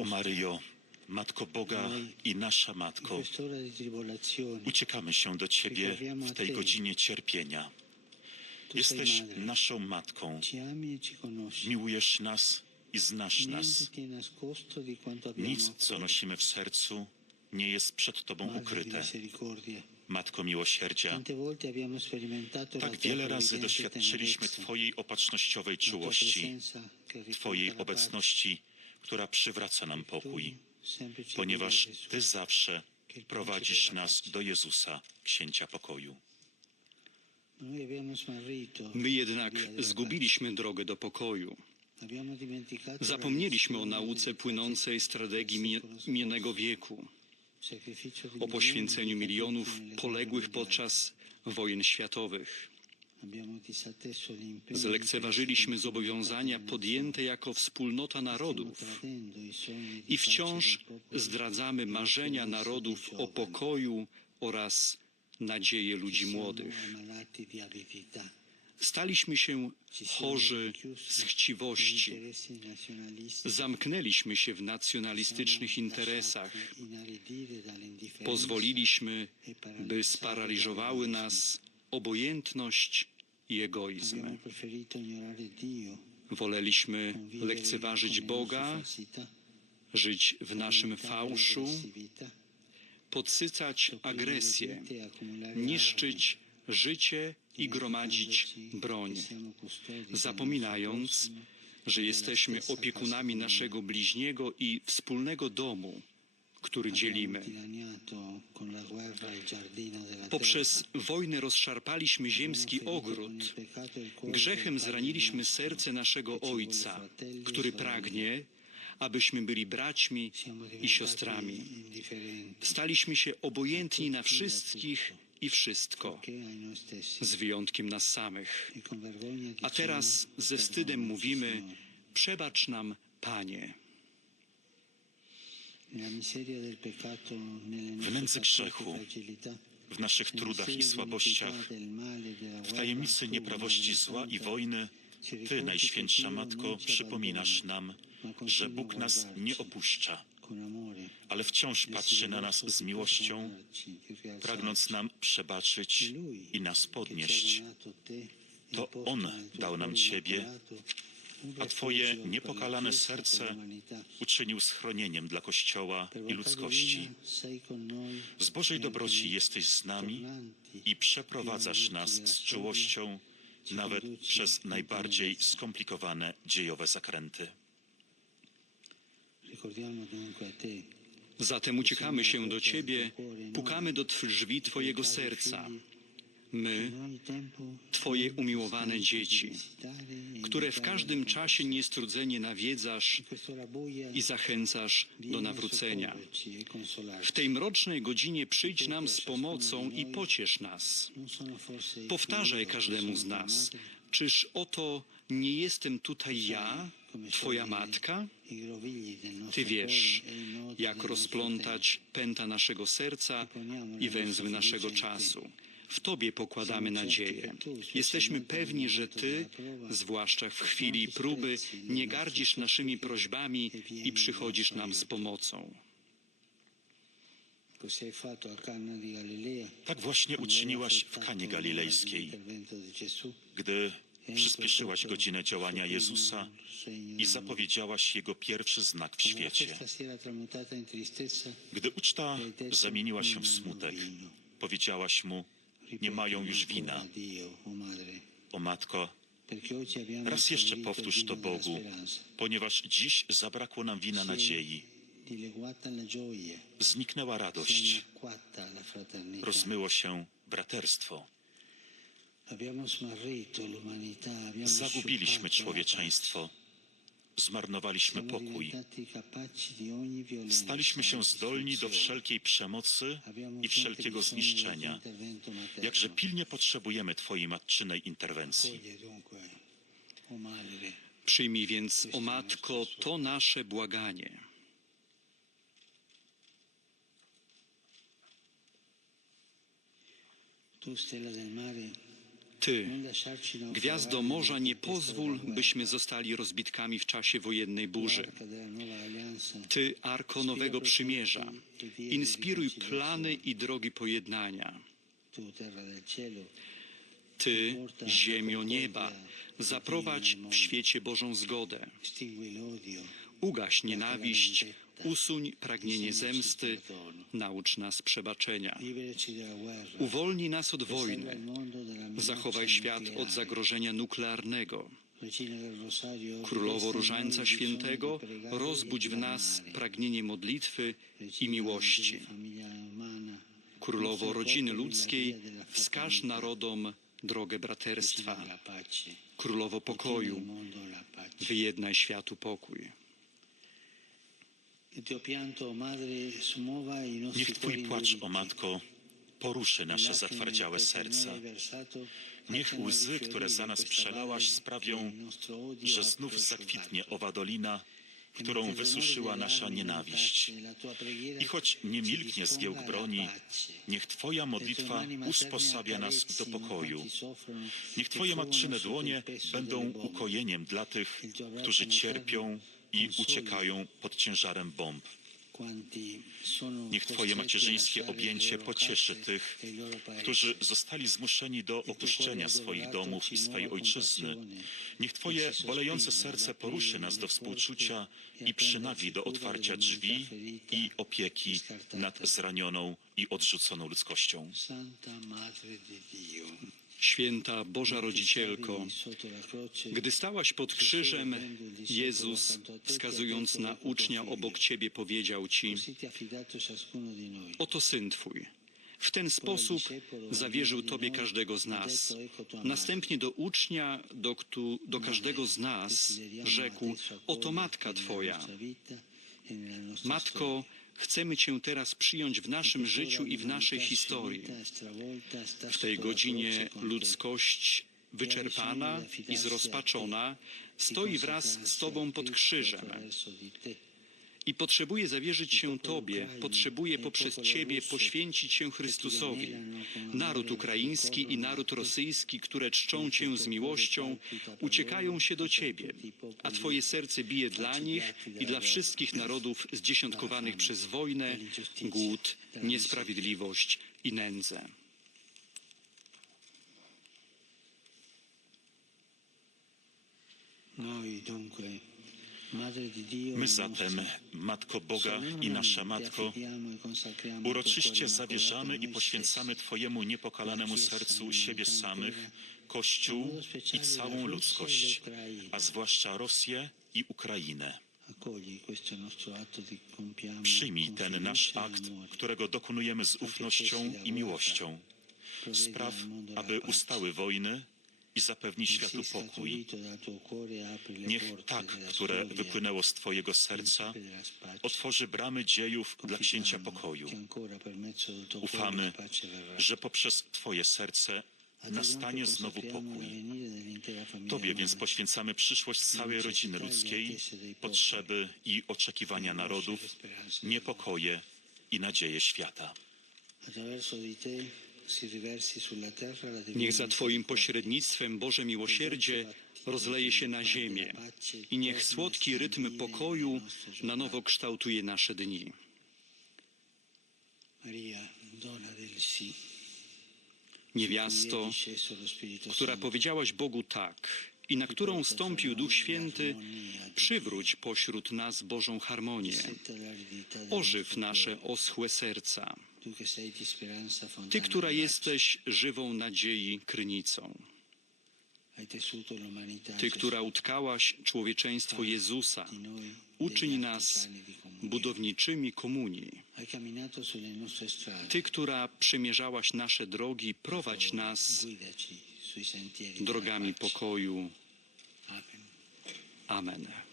O Maryjo, Matko Boga i nasza Matko, uciekamy się do Ciebie w tej godzinie cierpienia. Jesteś naszą Matką. e. Miłujesz nas i znasz nas. Nic, co nosimy w sercu, nie jest przed Tobą ukryte. Matko miłosierdzia, tak wiele razy doświadczyliśmy Twojej opatrznościowej czułości, Twojej obecności, która przywraca nam pokój, ponieważ. Ty zawsze prowadzisz nas do Jezusa, Księcia Pokoju. My jednak zgubiliśmy drogę do pokoju. Zapomnieliśmy o nauce płynącej z tragedii mi- minionego wieku, o poświęceniu milionów poległych podczas wojen światowych. Zlekceważyliśmy zobowiązania podjęte jako wspólnota narodów i wciąż zdradzamy marzenia narodów o pokoju oraz nadzieję ludzi młodych. Staliśmy się chorzy z chciwości. Zamknęliśmy się w nacjonalistycznych interesach. Pozwoliliśmy, by sparaliżowały nas obojętność i egoizm. Woleliśmy lekceważyć Boga, żyć w naszym fałszu, podsycać agresję, niszczyć życie i gromadzić broń, zapominając, że jesteśmy opiekunami naszego bliźniego i wspólnego domu, który dzielimy. Poprzez wojnę rozszarpaliśmy ziemski ogród. Grzechem zraniliśmy serce naszego Ojca, który pragnie, abyśmy byli braćmi i siostrami. Staliśmy się obojętni na wszystkich i wszystko, z wyjątkiem nas samych. A teraz ze wstydem "Perdonaci, mówimy: Signore". Przebacz nam, Panie. Nostre nędzy grzechu, W naszych trudach i słabościach, w tajemnicy nieprawości zła i wojny, Ty, Najświętsza Matko, przypominasz nam, że Bóg nas nie opuszcza, ale wciąż patrzy na nas z miłością, pragnąc nam przebaczyć i nas podnieść. To On dał nam Ciebie, a Twoje niepokalane serce uczynił schronieniem dla Kościoła i ludzkości. Z Bożej dobroci jesteś z nami i przeprowadzasz nas z czułością nawet przez najbardziej skomplikowane dziejowe zakręty. Ricordiamo dunque a te Zatem uciekamy się do Ciebie, pukamy do drzwi Twojego serca. My, Twoje umiłowane dzieci, które w każdym czasie niestrudzenie nawiedzasz i zachęcasz do nawrócenia. W tej mrocznej godzinie przyjdź nam z pomocą i pociesz nas. Powtarzaj każdemu z nas, czyż oto nie jestem tutaj ja, Twoja matka? Ty wiesz, jak rozplątać pęta naszego serca i węzły naszego czasu. W Tobie pokładamy nadzieję. Jesteśmy pewni, że Ty, zwłaszcza w chwili próby, nie gardzisz naszymi prośbami i przychodzisz nam z pomocą. Tak właśnie uczyniłaś w Kanie Galilejskiej, gdy przyspieszyłaś godzinę działania Jezusa i zapowiedziałaś Jego pierwszy znak w świecie. Gdy uczta zamieniła się w "Non hanno smutek, vino". powiedziałaś mu, nie mają już wina. o Matko, raz jeszcze powtórz to Bogu, ponieważ dziś zabrakło nam wina nadziei. Zniknęła radość, rozmyło się braterstwo. Zagubiliśmy człowieczeństwo. Zmarnowaliśmy pokój. Staliśmy się zdolni do wszelkiej przemocy i wszelkiego zniszczenia. Jakże pilnie potrzebujemy Twojej matczynej interwencji. Przyjmij więc, o Matko, to nasze błaganie. Ty, Gwiazdo morza, nie pozwól, byśmy zostali rozbitkami w czasie wojennej burzy. Ty, Arko Nowego Przymierza, inspiruj plany i drogi pojednania. Ty, Ziemio nieba, zaprowadź w świecie Bożą zgodę. Ugaś nienawiść, usuń pragnienie zemsty, naucz nas przebaczenia. Uwolnij nas od wojny, zachowaj świat od zagrożenia nuklearnego. Królowo Różańca Świętego, rozbudź w nas pragnienie modlitwy i miłości. Królowo rodziny ludzkiej, wskaż narodom drogę braterstwa. Królowo pokoju, wyjednaj światu pokój. Niech Twój płacz, o Matko, poruszy nasze zatwardziałe serca. Niech łzy, które za nas przelałaś, sprawią, że znów zakwitnie owa dolina, którą wysuszyła nasza nienawiść. I choć nie milknie zgiełk broni, niech Twoja modlitwa usposabia nas do pokoju. Niech Twoje matczyne dłonie będą ukojeniem dla tych, którzy cierpią i uciekają pod ciężarem bomb. Niech Twoje macierzyńskie objęcie pocieszy tych, którzy zostali zmuszeni do opuszczenia swoich domów i swej ojczyzny. Niech Twoje bolejące serce poruszy nas do współczucia i przynagli do otwarcia drzwi i opieki nad zranioną i odrzuconą ludzkością. Święta Boża Rodzicielko, gdy stałaś pod krzyżem, Jezus, wskazując na ucznia obok Ciebie, powiedział Ci, oto Syn Twój. W ten sposób zawierzył Tobie każdego z nas. Następnie do ucznia, do, do każdego z nas rzekł, oto Matka Twoja. Matko, chcemy Cię teraz przyjąć w naszym życiu i w naszej historii. W tej godzinie ludzkość wyczerpana i zrozpaczona stoi wraz z Tobą pod krzyżem i potrzebuje zawierzyć się Tobie, potrzebuje poprzez Ciebie poświęcić się Chrystusowi. Naród ukraiński i naród rosyjski, które czczą Cię z miłością, uciekają się do Ciebie, a Twoje serce bije dla nich i dla wszystkich narodów zdziesiątkowanych przez wojnę, głód, niesprawiedliwość i nędzę. My zatem, Matko Boga i nasza Matko, uroczyście zawierzamy i poświęcamy Twojemu niepokalanemu sercu siebie samych, Kościół i całą ludzkość, a zwłaszcza Rosję i Ukrainę. Przyjmij ten nasz akt, którego dokonujemy z ufnością i miłością. Spraw, aby ustały wojny i zapewni światu pokój. Niech tak, które wypłynęło z Twojego serca, otworzy bramy dziejów dla księcia pokoju. Ufamy, że poprzez Twoje serce nastanie znowu pokój. Tobie więc poświęcamy przyszłość całej rodziny ludzkiej, potrzeby i oczekiwania narodów, niepokoje i nadzieje świata. Niech za Twoim pośrednictwem Boże miłosierdzie rozleje się na ziemię i niech słodki rytm pokoju na nowo kształtuje nasze dni. Niewiasto, która powiedziałaś Bogu tak i na którą stąpił Duch Święty, przywróć pośród nas Bożą harmonię. Ożyw nasze oschłe serca. Ty, która jesteś żywą nadziei krynicą. Ty, która utkałaś człowieczeństwo Jezusa, uczyń nas budowniczymi komunii. Ty, która przemierzałaś nasze drogi, prowadź nas drogami pokoju. Amen.